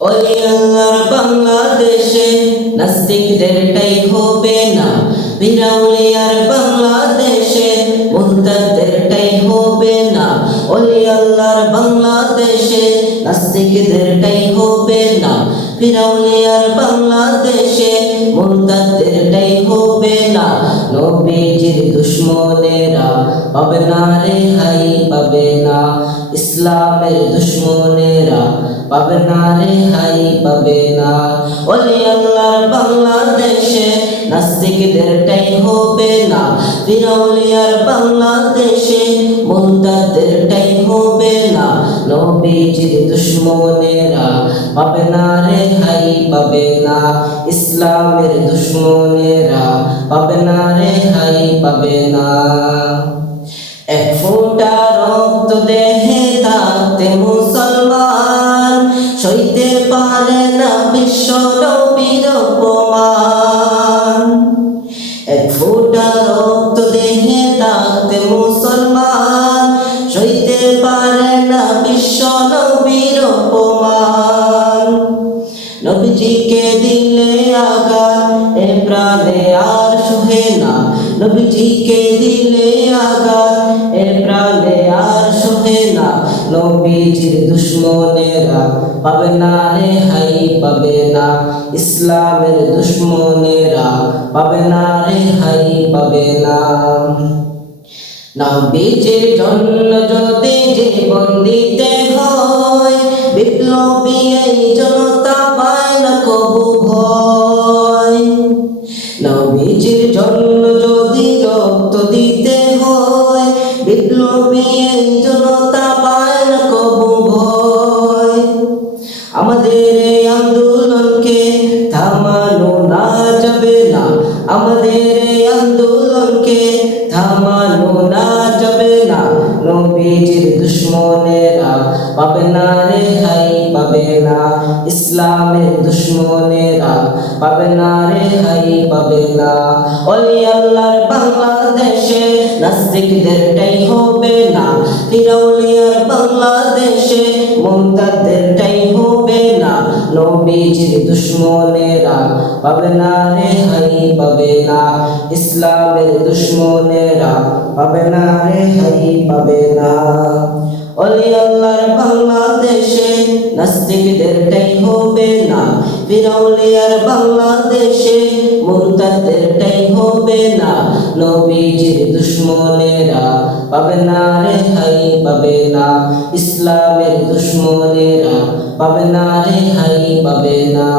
ওলি আল্লাহর বাংলাদেশে নাস্তিকদেরটাই হবে না, বিরাউলিয়ার বাংলাদেশে মুরতাদদেরটাই হবে না। ওলি আল্লাহর বাংলাদেশে নাস্তিকদেরটাই হবে না, বিরাউলিয়ার বাংলাদেশে মুরতাদদেরটাই হবে না। নবীজির দুশমনেরা পাবে না রেহাই, পাবে না। ইসলামের দুশমনেরা পাবে না রেহাই, পাবে না। ওলি আল্লাহর বাংলাদেশে নাস্তিকদেরটাই হবে না, ফিরাউলিয়ার বাংলাদেশে মুরতাদদেরটাই হবে না। নবীজির দুশমনেরা পাবে না রেহাই, পাবে না। ইসলামের দুশমনেরা পাবে না রেহাই, পাবে না। এক ফোঁটা রক্ত দেহে থাকতে মুসলমান সইতে পারে না বিশ্ব নবীর অপমান। এক ফোঁটা রক্ত দেহে থাকতে মুসলমান সইতে পারে না বিশ্ব নবীর অপমান। নবীজিকে দিলে আঘাত এ প্রাণে আর সহে না, নবীজিকে দিলে আঘাত এ প্রাণে আর সহে না। নবীজির দুশমনেরা পাবে না রেহাই, পাবে না। ইসলামের দুশমনেরা পাবে না রেহাই, পাবে না। নবীজির জন্য যদি জীবন দিতে হয়, বিপ্লবী এই জনতা পায় না কবু ভয়। নবীজির জন্য যদি রক্ত দিতে হয়, বিপ্লবী এই জনতা পায় না কবু ভয়। আমাদের এই আন্দোলনকে থামানো না যাবে না, আমাদের এই আন্দোলনকে থামানো না যাবে না। নবীজির দুশমনেরা পাবে না রেহাই, পাবে না। ইসলামের দুশমনেরা পাবে না রেহাই, পাবে না। ওলি আল্লাহর বাংলাদেশে নাস্তিকদেরটাই হবে না, ফিরাউলিয়ার বাংলাদেশে মুরতাদদেরটাই হবে না। নবীজির দুশমনেরা পাবে না রেহাই, পাবে না। ইসলামের দুশমনেরা পাবে না রেহাই, পাবে না। ওলি আল্লাহর বাংলাদেশে নাস্তিকদেরটাই হবে না, ফিরাউলিয়ার বাংলাদেশে মুরতাদদেরটাই হবে না। নবীজির দুশমনেরা পাবে না রেহাই, পাবে না। ইসলামের দুশমনেরা পাবে না রেহাই, পাবে না।